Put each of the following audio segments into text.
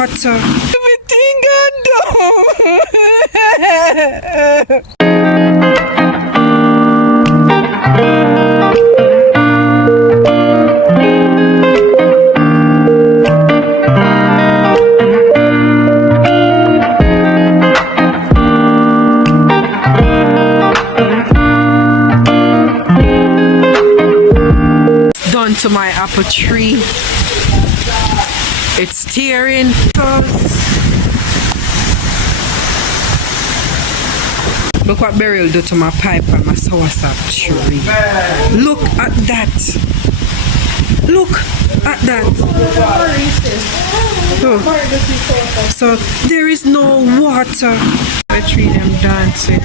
water. Everything gone down. Done to my apple tree. It's tearing. Look what beryl do to my pipe and my soursop tree. Look at that. Look at that. So there is no water. The tree them dancing.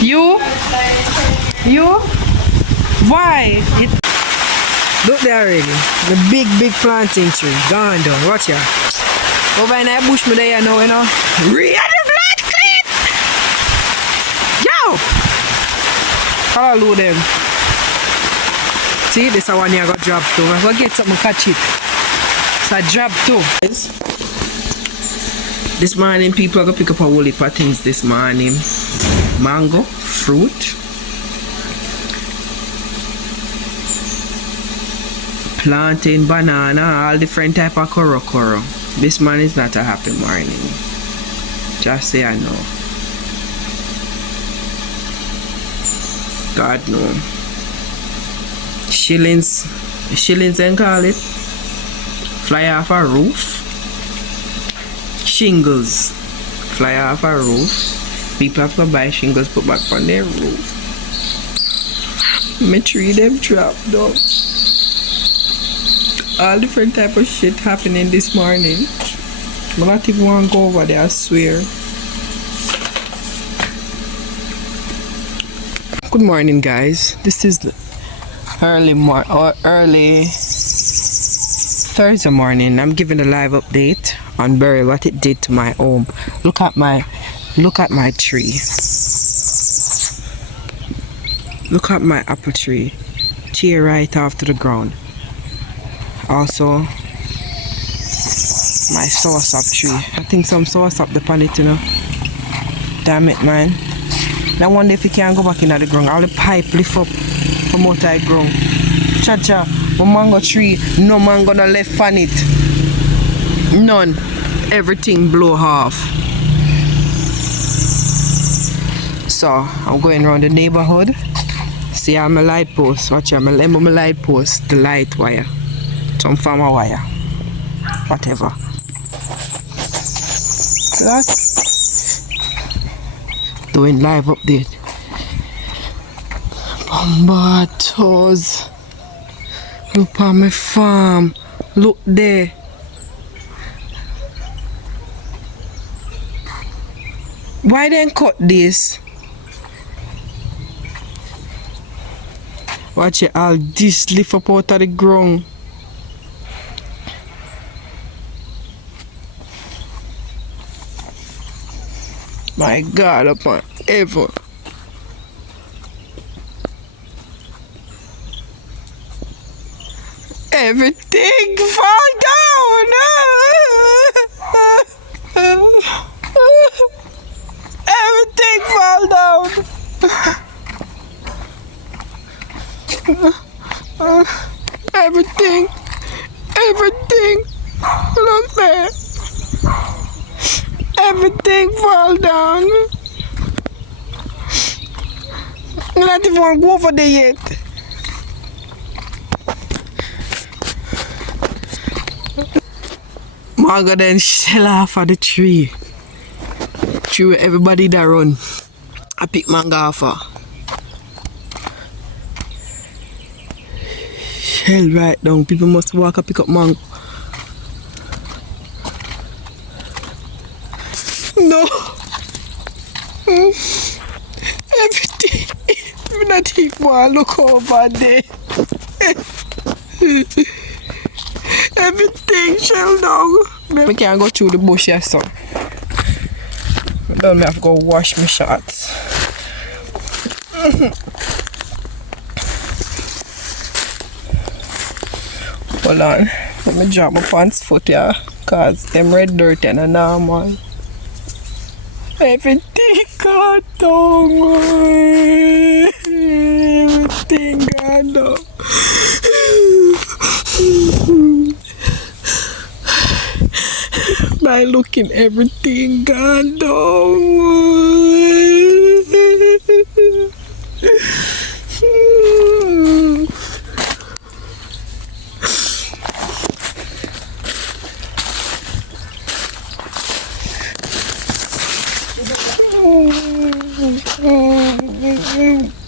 You? Why? Look there already. The big planting tree. Gone down. Watch here. Over in that bush me there now, you know. Read the blood clip! Yo! Hello them. See, this one here got dropped too. I go get something catch it. So I dropped too. This morning people are gonna pick up a whole heap of things this morning. Mango, fruit. Plantain, banana, all different type of koro. This man is not a happy morning. Just say I know. God no. Shillings and call it. Fly off a roof. Shingles. Fly off a roof. People have to buy shingles put back on their roof. My tree them dropped though. All different type of shit happening this morning. I not even want to go over there, I swear. Good morning guys. This is the early Thursday morning. I'm giving a live update on beryl, what it did to my home. Look at my tree. Look at my apple tree. Tear right off to the ground. Also my soursop tree. I think some soursop upon it, you know. Damn it man. Now wonder if it can go back in the ground. All the pipe lift up from out the ground. Cha my mango tree, no mango no left on it. None. Everything blow off. So I'm going around the neighborhood. See how my light post. Watch out, my light post, the light wire. Some farmer wire. Whatever. That. Doing live update. Tomatoes. Look on my farm. Look there. Why then cut this? Watch it, all this lift up out of the ground. My God, upon ever. Everything fall down. Everything fall down. Everything. Look there. Everything fall down. I don't even want to go over there yet. Mango then shell off of the tree. Tree where everybody that run. I pick mango off her. Shell right down. People must walk and pick up mango. No. Everything. I'm not even want to look over there. Everything shell down. I can't go through the bush here, so. Then I have to go wash my shorts. Hold on. Let me drop my pants foot here. Cause them red dirt and a normal. Everything gone down. Everything gone down. By looking, everything gone down.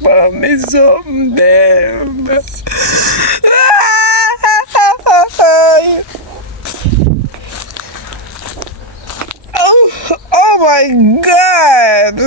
Buy me something, damn. Oh my God.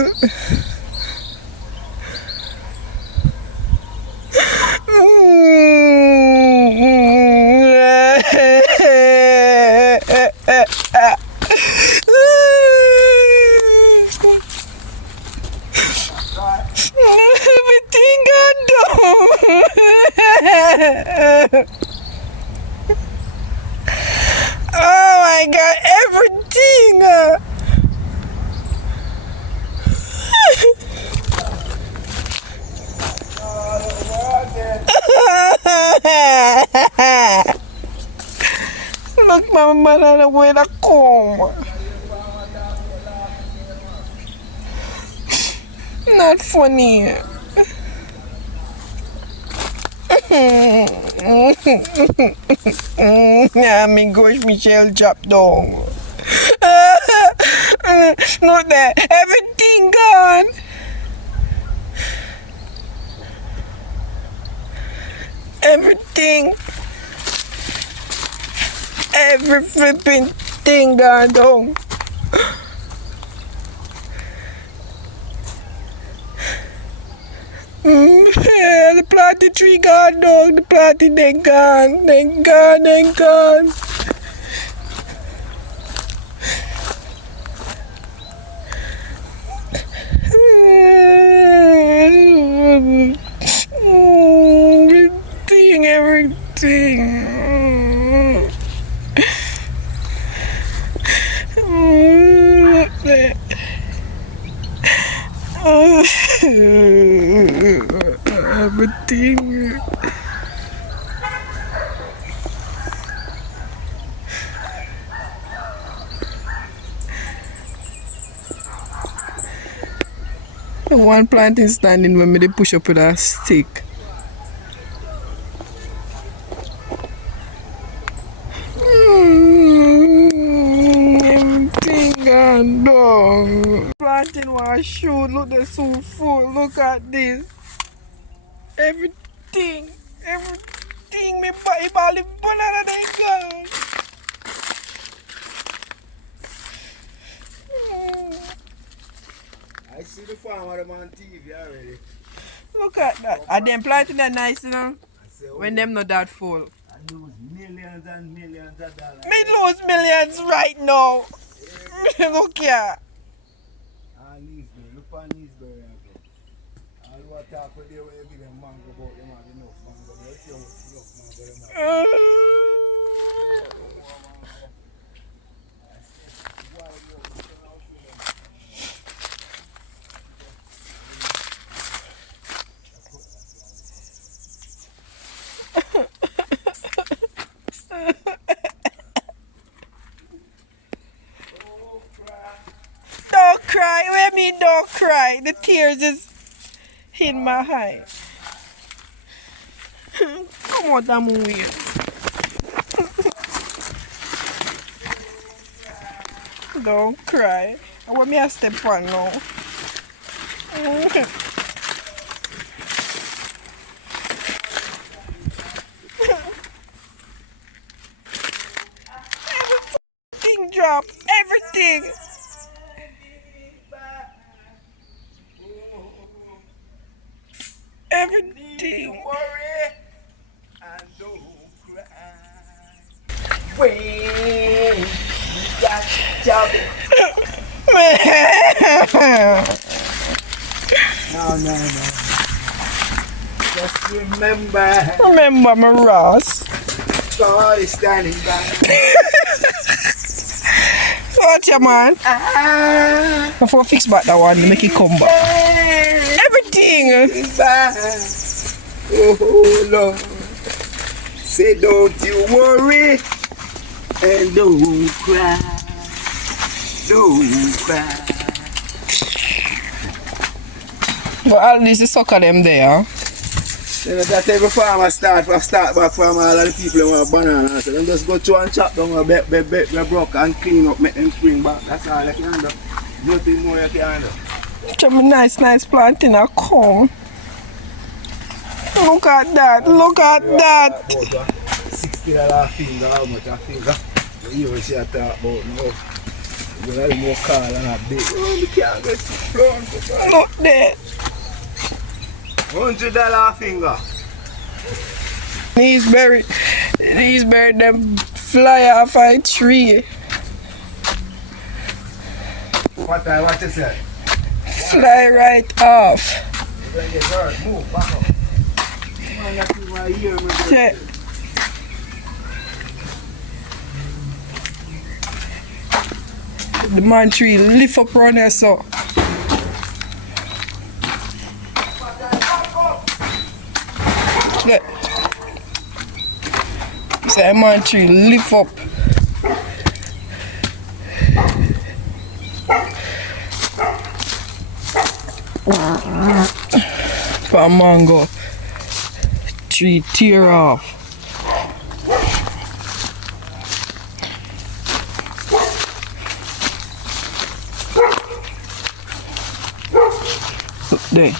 Everything got done. Oh my God, everything. Look, mama, na where I come. Not funny. Yeah, me gosh, Michelle drop down. Not that. Everything gone. Everything. Every flipping thing gone down. Yeah, the planted tree gone down. The planted they gone. They gone. They gone. Everything, everything. Everything. One plant is standing when they push up with a stick. Everything gone down. Planting one shoe, look, they're so full. Look at this. Everything, me body bally banana they gone. I see the farmer on TV already. Look at that. Are them planting that nice, you know? When them not that full. I lose millions and millions of dollars. Me lose millions right now. Look here. Look on Leesbury. All what talk with them, we give them mango about them have enough mango. Let's see how much enough mango them have. Don't cry. What I mean don't cry? The tears is in my eye. Come on, that movie. Don't cry. I want me to step on now. Everything drop. Everything. Everything. Worry and don't cry. Wait, we got job. No. Just remember. Remember my Ross. God is standing by. Watch ya, man. Before I fix back that one, make it come back. Everything. Oh, Lord. Say, don't you worry and don't cry. Don't cry. But at least the sucker them there. You know, that every farmer start back from all of the people who want bananas. So them just go through and chop down a broke and clean up, make them spring back. That's all you can do. Nothing more you can do. Some nice planting a corn. Look at that, look at that. About $60 finger, how much a finger? You hear she talk about now. You know, more call and a big. Oh, you can't get front. Look there. $100 finger. These berry them fly off a tree. What you say? Fly right off. When you get move back up. Man, that's in my ear, man. Yeah. The man tree lift up around there so. Yeah. Say man tree lift up. For a mango tree tear off. Look there.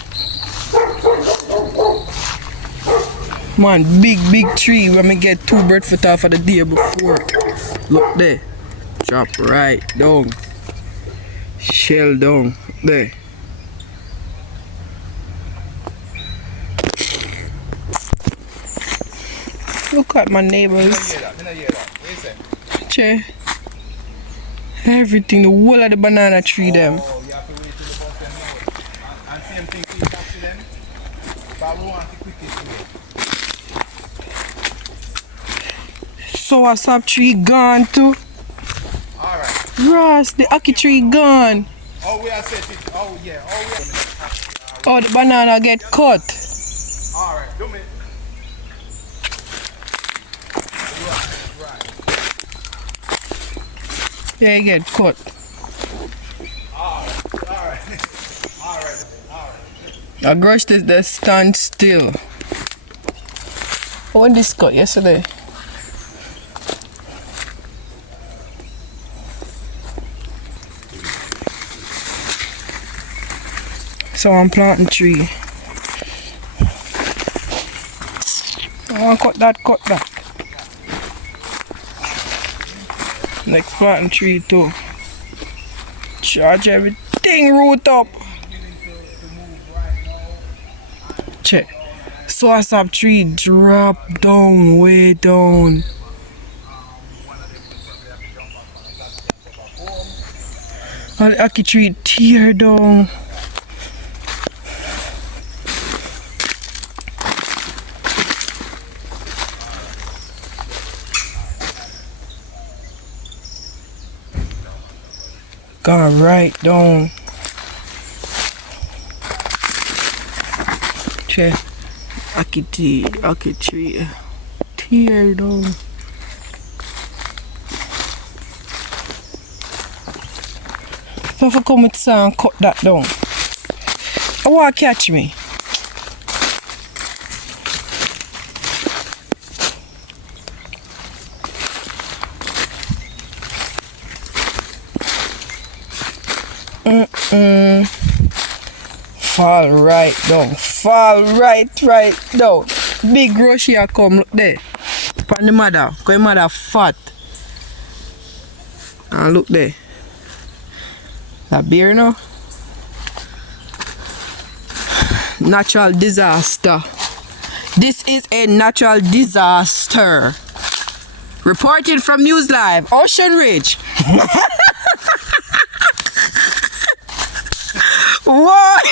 Man, big tree when me get 2 bird foot off of the day before. Look there. Drop right down. Shell down. There. Look at my neighbors. Che. Everything, the whole of the banana tree them. Oh, you have to wait till the bus them now. And same thing to talk to them. But we want to quit it. So a sap tree gone too. Alright. Ross, the ackee tree gone. Oh, we are set it. Oh, yeah. Oh, we are. Oh, the banana get cut. Alright, do me. Right. Yeah, it get cut. Alright. I grudged it, they stand still. When this cut yesterday? So I'm planting tree. I want to cut that. Next planting tree too. Charge everything root up. Check. So I saw tree drop down, way down. And the ackee tree tear down. Gone right down. Check. Ackee tree tear down. So if I come with sand, cut that down. I want to catch me. Fall right down. Fall right down. Big rush here come, look there. Pan the mother. Because the mother fat. And look there. That beer now. Natural disaster. This is a natural disaster. Reported from News Live, Ocean Ridge. What?